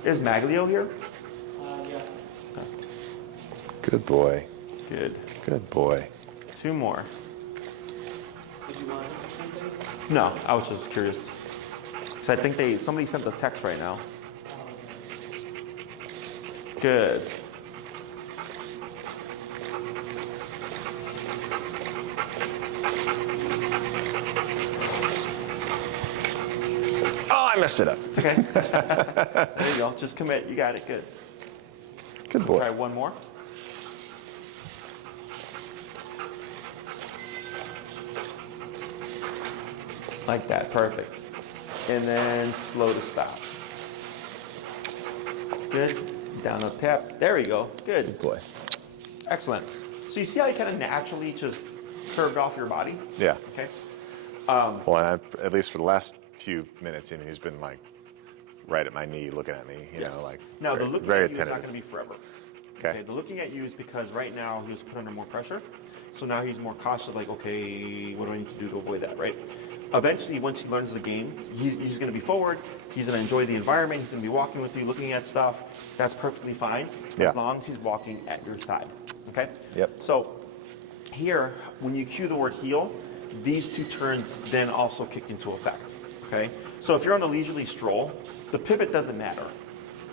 Is Maglio here? Yes. Good boy. Good. Good boy. 2 more. Did you want something? No, I was just curious. So I think somebody sent the text right now. Good. Oh, I messed it up. It's okay. There you go. Just commit. You got it. Good. Good boy. Try 1 more. Like that. Perfect. And then slow to stop. Good. Down a tap. There we go. Good. Good boy. Excellent. So you see how you kind of naturally just curved off your body? Yeah. Okay. Well, at least for the last few minutes, he's been like right at my knee, looking at me. You know, like now very, the looking very at you attentive. is not going to be forever. Okay. The looking at you is because right now he was put under more pressure, so now he's more cautious. Like, okay, what do I need to do to avoid that? Right. Eventually, once he learns the game, he's going to be forward. He's going to enjoy the environment. He's going to be walking with you, looking at stuff. That's perfectly fine, Yeah. as long as he's walking at your side. Okay. Yep. So here, when you cue the word heel, these 2 turns then also kick into effect. Okay. So if you're on a leisurely stroll, the pivot doesn't matter.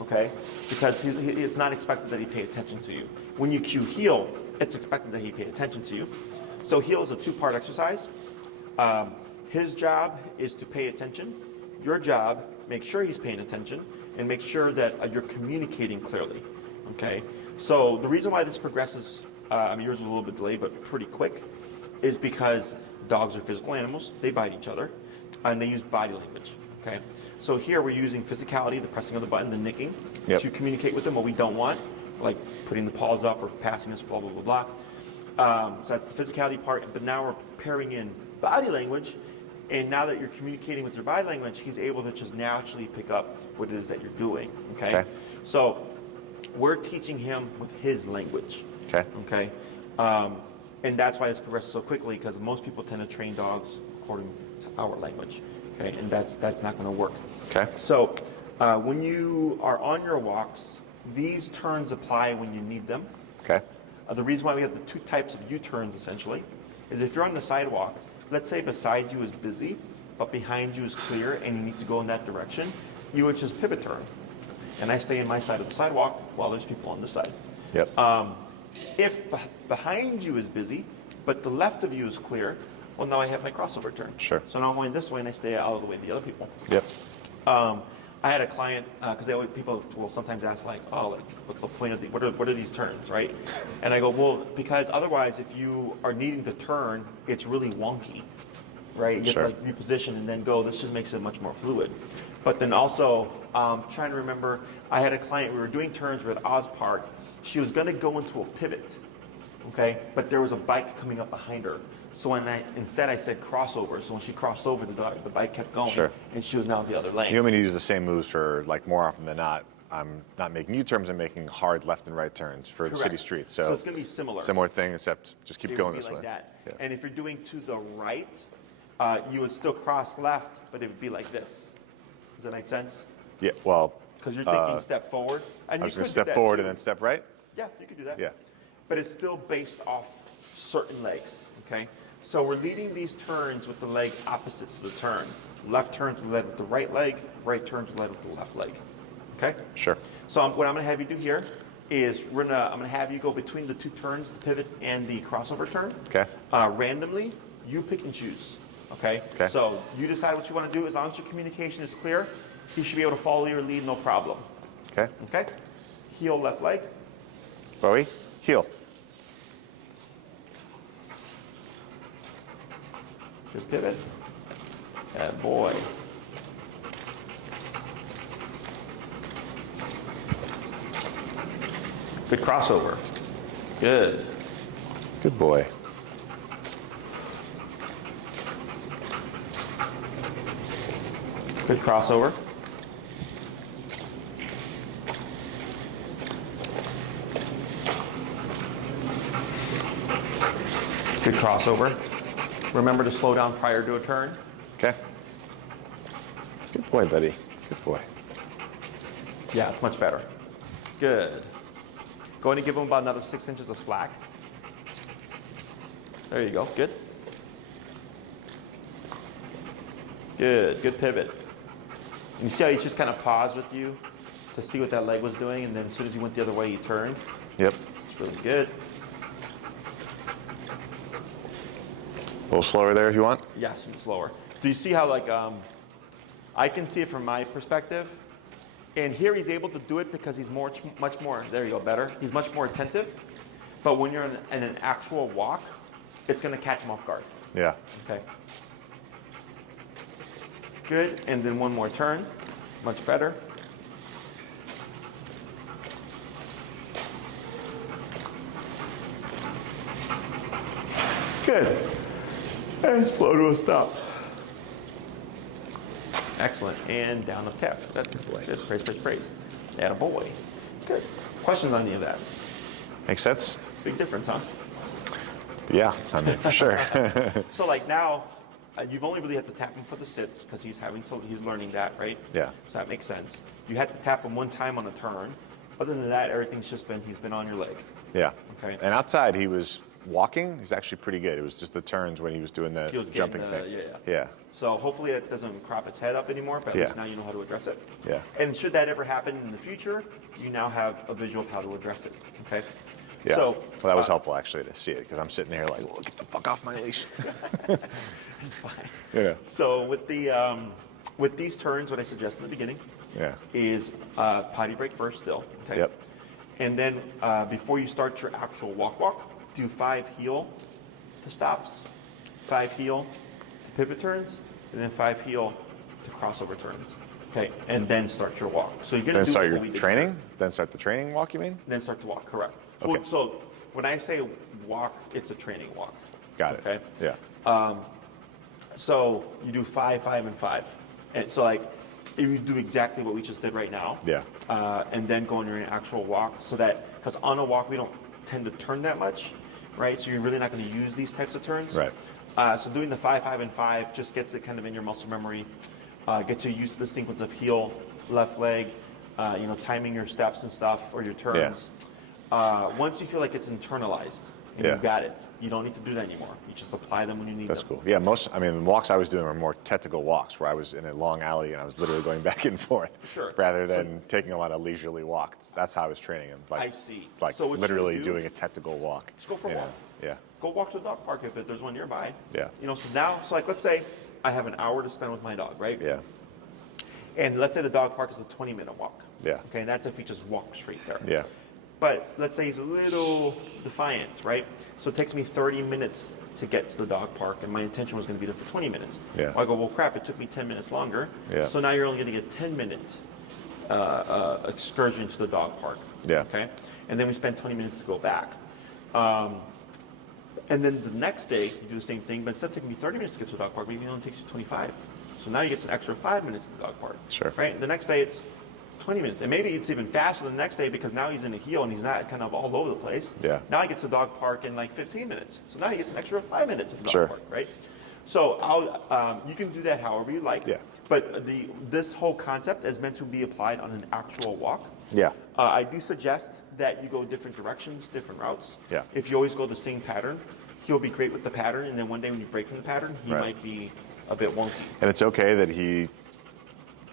Okay, because it's not expected that he pay attention to you. When you cue heel, it's expected that he pay attention to you. So heel is a 2-part exercise. His job is to pay attention. Your job, make sure he's paying attention, and make sure that you're communicating clearly. Okay, so the reason why this progresses, yours is a little bit delayed, but pretty quick, is because dogs are physical animals. They bite each other, and they use body language. Okay, so here we're using physicality, the pressing of the button, the nicking, to communicate with them what we don't want, like putting the paws up or passing us, blah, blah, blah, blah. So that's the physicality part, but now we're pairing in body language, and now that you're communicating with your body language, he's able to just naturally pick up what it is that you're doing, okay? So we're teaching him with his language, okay? And that's why this progresses so quickly, because most people tend to train dogs according to our language. Okay, and that's not going to work. Okay. So when you are on your walks, these turns apply when you need them. Okay. The reason why we have the 2 types of U-turns essentially is if you're on the sidewalk, let's say beside you is busy, but behind you is clear, and you need to go in that direction, you would just pivot turn, and I stay in my side of the sidewalk while there's people on this side. Yep. If behind you is busy, but the left of you is clear, well, now I have my crossover turn. Sure. So now I'm going this way, and I stay out of the way of the other people. Yep. I had a client because people will sometimes ask like, oh, like what's the point of what are these turns, right? And I go, well, because otherwise, if you are needing to turn, it's really wonky. right? You Sure. have to like reposition and then go. This just makes it much more fluid. But then also, trying to remember, I had a client, we were doing turns, we're at Oz Park. She was gonna go into a pivot, okay? But there was a bike coming up behind her. So instead I said crossover. So when she crossed over, the bike kept going, Sure. and she was now in the other lane. You want me to use the same moves for like more often than not? I'm not making U-turns, I'm making hard left and right turns for the city Correct. streets. So it's gonna be similar. Similar thing, except just keep It going would be this like way. that. Yeah. And if you're doing to the right, you would still cross left, but it would be like this. Does that make sense? Yeah, well, Because you're thinking step forward. And I you was going could to do step that forward too. and then step right? Yeah, you could do that. Yeah. But it's still based off certain legs, okay? So we're leading these turns with the leg opposite to the turn. Left turn to lead with the right leg, right turn to lead with the left leg, okay? Sure. So what I'm gonna have you do here is I'm gonna have you go between the two turns, the pivot and the crossover turn. Okay. Randomly, you pick and choose, okay? Okay. So you decide what you wanna do. As long as your communication is clear, you should be able to follow your lead, no problem, Okay. okay? Heel left leg. Bowie, heel. Good pivot. Good boy. Good crossover. Good. Good boy. Good crossover. Good crossover. Remember to slow down prior to a turn. Okay. Good boy, buddy. Good boy. Yeah, it's much better. Good. Going to give him about another 6 inches of slack. There you go. Good. Good. Good pivot. And you see how he just kind of paused with you to see what that leg was doing, and then as soon as he went the other way, he turned. Yep. It's really good. A little slower there if you want. Yeah, some slower. Do you see how I can see it from my perspective, and here he's able to do it because he's much more. There you go, better. He's much more attentive. But when you're in an actual walk, it's going to catch him off guard. Yeah. Okay. Good, and then one more turn. Much better. Good. And slow to a stop. Excellent. And down a tap. That's good. Praise. Attaboy. Good. Questions on any of that? Makes sense? Big difference, huh? Yeah, I mean, for sure. So like now, you've only really had to tap him for the sits because he's learning that, right? Yeah. So that makes sense. You had to tap him one time on a turn. Other than that, everything's just he's been on your leg. Yeah. Okay. And outside, he was walking. He's actually pretty good. It was just the turns when he was doing the He was jumping getting thing. yeah. Yeah. So hopefully it doesn't crop its head up anymore, but at Yeah. least now you know how to address it. Yeah. And should that ever happen in the future, you now have a visual of how to address it. Okay. Yeah. So well, that was helpful actually to see it because I'm sitting here like, well, get the fuck off my leash. It's fine. Yeah. So with these turns, what I suggest in the beginning Yeah. is potty break first still. Okay. Yep. And then before you start your actual walk, do 5 heel to stops, 5 heel to pivot turns, and then 5 heel to crossover turns. Okay, and then start your walk. So you're gonna Then do start what your we did training? here. Then start the training walk, you mean? Then start to walk, correct. Okay. So when I say walk, it's a training walk. Got it. Okay. Yeah. So you do 5, 5, and 5. And so like, if you do exactly what we just did right now. Yeah. And then go on your actual walk so that, because on a walk we don't tend to turn that much, right? So you're really not going to use these types of turns. Right. So doing the 5, 5, and 5 just gets it kind of in your muscle memory, gets you used to the sequence of heel, left leg, timing your steps and stuff or your turns. Once you feel like it's internalized and Yeah. you got it, you don't need to do that anymore. You just apply them when you need That's them. cool. Yeah, the walks I was doing were more technical walks where I was in a long alley and I was literally going back and forth. Sure. Rather than taking a lot of leisurely walks. That's how I was training him. Like, I see. Like So what you literally would do- doing a technical walk. Just go for a you know? walk. Yeah. Go walk to the dog park if there's one nearby. Yeah. So like let's say I have an hour to spend with my dog, right? Yeah. And let's say the dog park is a 20-minute walk. Yeah. Okay, and that's if you just walk straight there. Yeah. but let's say he's a little defiant, right? So it takes me 30 minutes to get to the dog park, and my intention was going to be there for 20 minutes. Yeah. Well, I go, well, crap, it took me 10 minutes longer. Yeah. So now you're only going to get 10 minutes excursion to the dog park. Yeah. Okay. And then we spend 20 minutes to go back. And then the next day, you do the same thing, but instead of taking me 30 minutes to get to the dog park, maybe it only takes you 25. So now you get an extra 5 minutes to the dog park. Sure. Right? The next day, it's 20 minutes. And maybe it's even faster the next day because now he's in a heel and he's not kind of all over the place. Yeah. Now he gets to the dog park in like 15 minutes. So now he gets an extra 5 minutes at the dog Sure. park, right? So you can do that however you like. Yeah. But this whole concept is meant to be applied on an actual walk. Yeah. I do suggest that you go different directions, different routes. Yeah. If you always go the same pattern, he'll be great with the pattern, and then one day when you break from the pattern, he Right. might be a bit wonky. And it's okay that he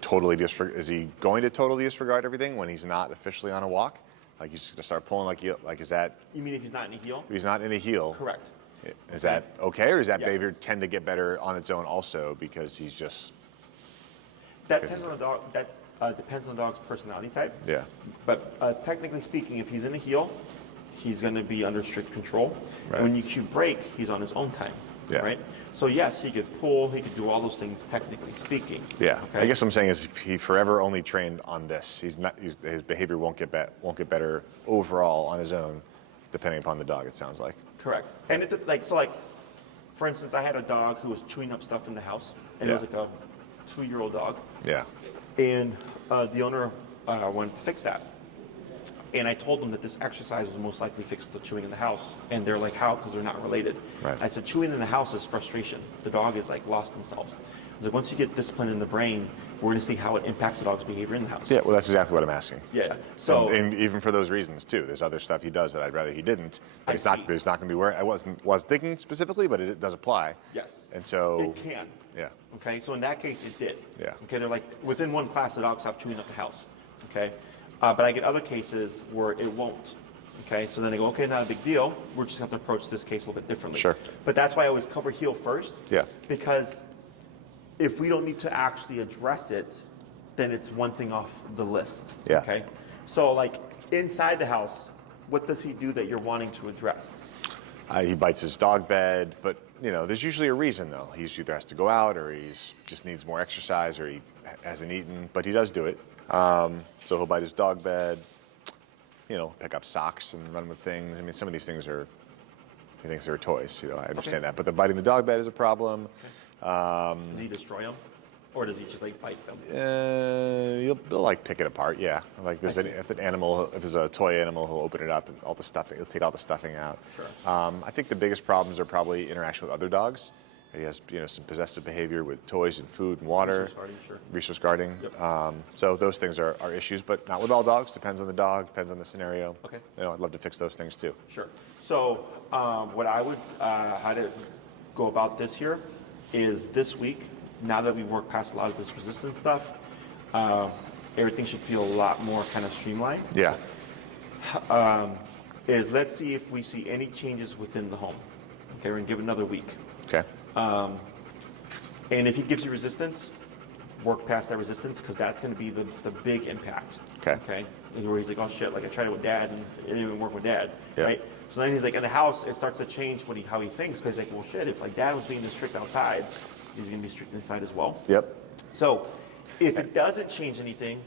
totally is he going to totally disregard everything when he's not officially on a walk? Like he's just gonna start pulling like is that You mean if he's not in a heel? if he's not in a heel? Correct. Is that okay, or does that Yes. behavior tend to get better on its own also because he's just That depends on the dog. That depends on the dog's personality type. yeah. But technically speaking, if he's in a heel, he's going to be under strict control. Right. And when you cue break, he's on his own time. Yeah. Right. So yes, he could pull. He could do all those things. Technically speaking. Yeah, Okay? I guess what I'm saying is if he forever only trained on this, his behavior won't get better overall on his own, depending upon the dog. It sounds like. Correct. And for instance, I had a dog who was chewing up stuff in the house, and Yeah. it was like a 2-year-old dog, Yeah, and the owner wanted to fix that. And I told them that this exercise was most likely fix the chewing in the house, and they're like, "How?" Because they're not related. Right. I said, "Chewing in the house is frustration. The dog is like lost themselves." I was like, "Once you get discipline in the brain, we're going to see how it impacts the dog's behavior in the house." yeah. Well, that's exactly what I'm asking. Yeah. So and even for those reasons too, there's other stuff he does that I'd rather he didn't. But it's not. see. It's not going to be where I was thinking specifically, but it does apply. yes, And so it can. yeah, Okay, so in that case, it did. Yeah. Okay, they're like, within one class, the dog stopped chewing up the house. Okay, but I get other cases where it won't. Okay, so then I go, okay, not a big deal. We're just going to approach this case a little bit differently. Sure. But that's why I always cover heel first. Yeah. Because if we don't need to actually address it, then it's one thing off the list. Yeah. Okay, so like inside the house, what does he do that you're wanting to address? he bites his dog bed, but there's usually a reason though. He either has to go out, or he's just needs more exercise, or he hasn't eaten, but he does do it. So he'll bite his dog bed. Pick up socks and run with things. I mean, some of these things he thinks they're toys. I understand that, but the biting the dog bed is a problem. Does he destroy them? Or does he just like bite them? He'll like pick it apart. Yeah, like I see. if there's a toy animal, he'll open it up and all the stuffing. He'll take all the stuffing out. Sure. I think the biggest problems are probably interaction with other dogs. He has some possessive behavior with toys and food and water. Resource guarding, sure. Resource guarding. Yep. So those things are issues, but not with all dogs. Depends on the dog. Depends on the scenario. Okay. I'd love to fix those things too. Sure. So what I would, how to go about this here is this week, now that we've worked past a lot of this resistance stuff, everything should feel a lot more kind of streamlined. Yeah. Is let's see if we see any changes within the home. Okay, we're gonna give it another week. Okay. And if he gives you resistance, work past that resistance because that's going to be the big impact. Okay. Okay. And where he's like, oh shit, like I tried it with dad and it didn't even work with dad. Yeah. Right. So then he's like, in the house, it starts to change how he thinks because he's like, well shit, if like dad was being this strict outside, he's going to be strict inside as well. Yep. So if it doesn't change anything,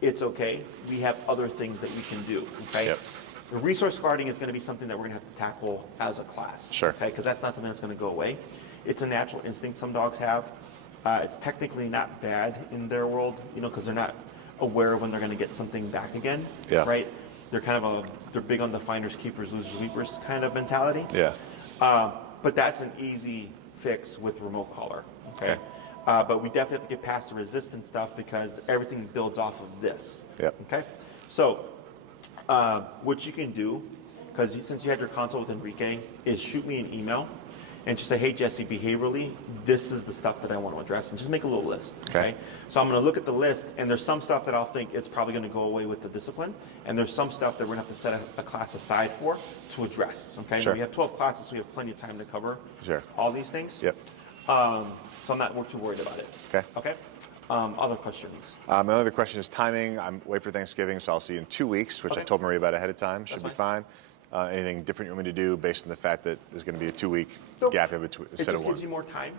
it's okay. We have other things that we can do. Okay. Yep. The resource guarding is going to be something that we're going to have to tackle as a class. Sure. Okay, because that's not something that's going to go away. It's a natural instinct some dogs have. It's technically not bad in their world, because they're not aware of when they're going to get something back again. Yeah. Right. They're kind of they're big on the finders keepers, losers weepers kind of mentality. Yeah. But that's an easy fix with remote collar. Okay. Okay. But we definitely have to get past the resistance stuff because everything builds off of this. Yep. Okay. So what you can do, because since you had your consult with Enrique, is shoot me an email and just say, hey, Jesse, behaviorally, this is the stuff that I want to address, and just make a little list. Okay. So I'm going to look at the list, and there's some stuff that I'll think it's probably going to go away with the discipline, and there's some stuff that we're going to have to set a class aside for to address. Okay. Sure. We have 12 classes, so we have plenty of time to cover Sure. all these things. Yep. So I'm not too worried about it. Okay. Okay. Other questions? My other question is timing. I'm away for Thanksgiving, so I'll see you in 2 weeks, which I Okay. told Marie about ahead of time. Should That's be fine. Anything different you want me to do based on the fact that there's going to be a 2-week Nope. gap in between It instead just of one? gives you more time.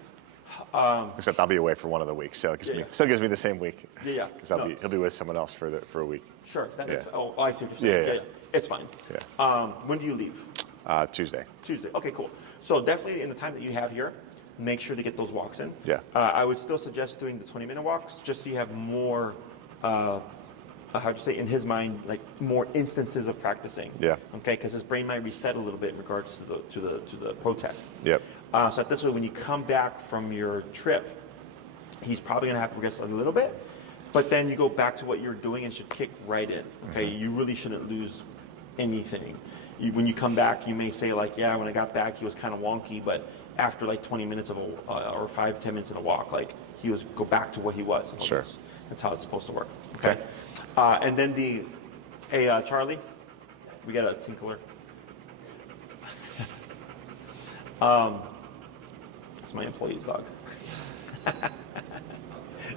Except I'll be away for one of the weeks, so it gives Yeah. still gives me the same week. Yeah. Because No. he'll be with someone else for a week. Sure. That Yeah. is, oh, I see what you're saying. Yeah, Yeah. It's fine. Yeah. When do you leave? Tuesday. Tuesday. Okay, cool. So definitely in the time that you have here, make sure to get those walks in. Yeah. I would still suggest doing the 20-minute walks just so you have more, how'd you say, in his mind, like more instances of practicing. Yeah. Okay, because his brain might reset a little bit in regards to the protest. Yep. So this way, when you come back from your trip, he's probably gonna have to progress a little bit, but then you go back to what you're doing and should kick right in. Okay, you really shouldn't lose anything. When you come back, you may say like, yeah, when I got back, he was kind of wonky, but after like 20 minutes of or 5-10 minutes in a walk, like he was go back to what he was. Sure. That's how it's supposed to work. Okay. And then Charlie, we got a tinkler. It's my employee's dog.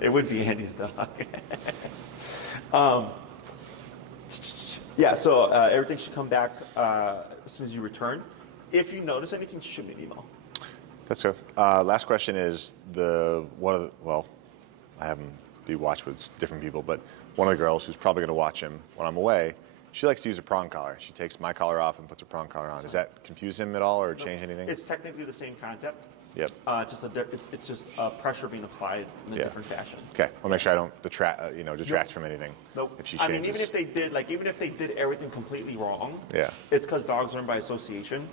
It would be Andy's dog. Yeah, so everything should come back as soon as you return. If you notice anything, shoot me an email. That's good. Last question is I have him be watched with different people, but one of the girls who's probably going to watch him when I'm away, she likes to use a prong collar. She takes my collar off and puts a prong collar on. Does that confuse him at all or change anything? It's technically the same concept. Yep. It's just pressure being applied in a different fashion. Okay. I'll make sure I don't detract from anything. Nope. If she I changes. mean, even if they did everything completely wrong, Yeah. it's because dogs learn by association.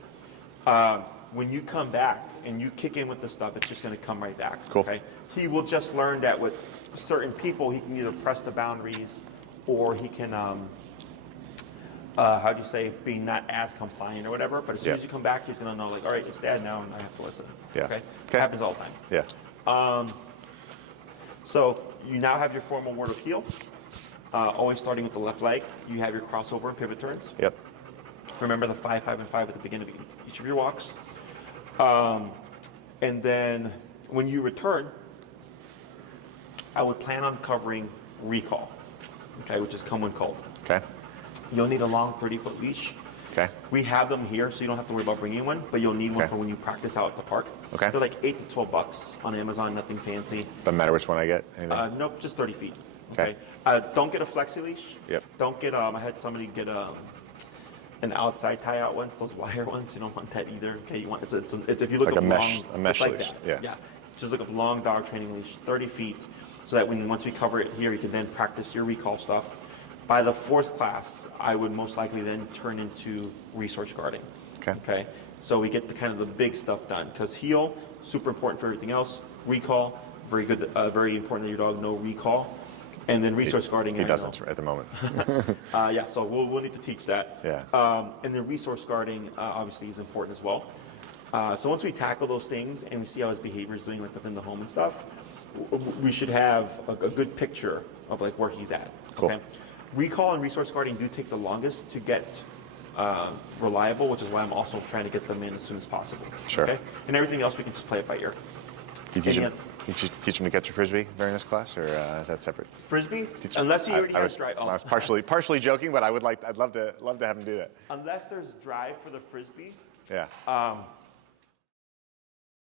When you come back and you kick in with the stuff, it's just going to come right back. Cool. Okay. He will just learn that with certain people, he can either press the boundaries, or he can, how do you say, be not as compliant or whatever. But as soon as you come back, he's going to know, like, all right, it's dad now, and I have to listen. Yeah. Okay. Okay. It happens all the time. Yeah. So you now have your formal word of heel. Always starting with the left leg. You have your crossover and pivot turns. Yep. Remember the 5, 5, and 5 at the beginning of each of your walks. And then when you return, I would plan on covering recall, okay, which is come when cold. Okay. You'll need a long 30-foot leash. Okay. We have them here, so you don't have to worry about bringing one, but you'll need one Okay. for when you practice out at the park. Okay. They're like $8 to $12 on Amazon, nothing fancy. Doesn't matter which one I get. Anything? Nope, just 30 feet. Okay. Don't get a flexi leash. Yep. Don't get, I had somebody get an outside tie out ones, those wire ones. You don't want that either. Okay, you want, it's if you look Like up a mesh- long, a mesh it's like leash. that. Yeah. Just look up long dog training leash, 30 feet, so that once we cover it here, you can then practice your recall stuff. By the 4th class, I would most likely then turn into resource guarding. Okay. Okay. So we get the kind of the big stuff done, because heel, super important for everything else. Recall, very good, very important that your dog know recall. And then resource guarding. He I know. doesn't at the moment. Yeah, so we'll need to teach that. Yeah. And then resource guarding obviously is important as well. So once we tackle those things and we see how his behavior is doing, like within the home and stuff, we should have a good picture of like where he's at. Cool. Okay. Recall and resource guarding do take the longest to get reliable, which is why I'm also trying to get them in as soon as possible. Sure. Okay. And everything else we can just play it by ear. Can you And teach him to catch a frisbee during this class, or is that separate? Frisbee, Teach him- unless he already I has was, drive. I was partially joking, but I'd love to have him do that. Unless there's drive for the frisbee. Yeah.